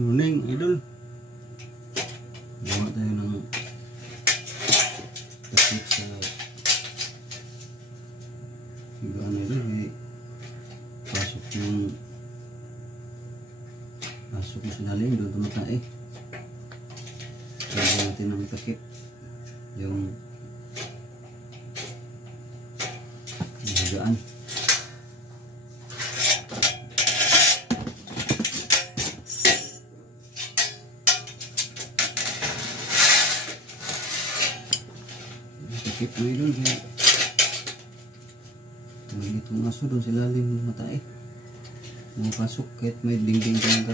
Morning, idol. Gawa tayo ng takip sa higaan idol. Pasok mo sa lalim, doon tumatay. Lagyan natin ng takip yung higaan. Takip mo idol, may itong aso doon sa lalim ng mata eh. Pumapasok kahit may dingding ka ng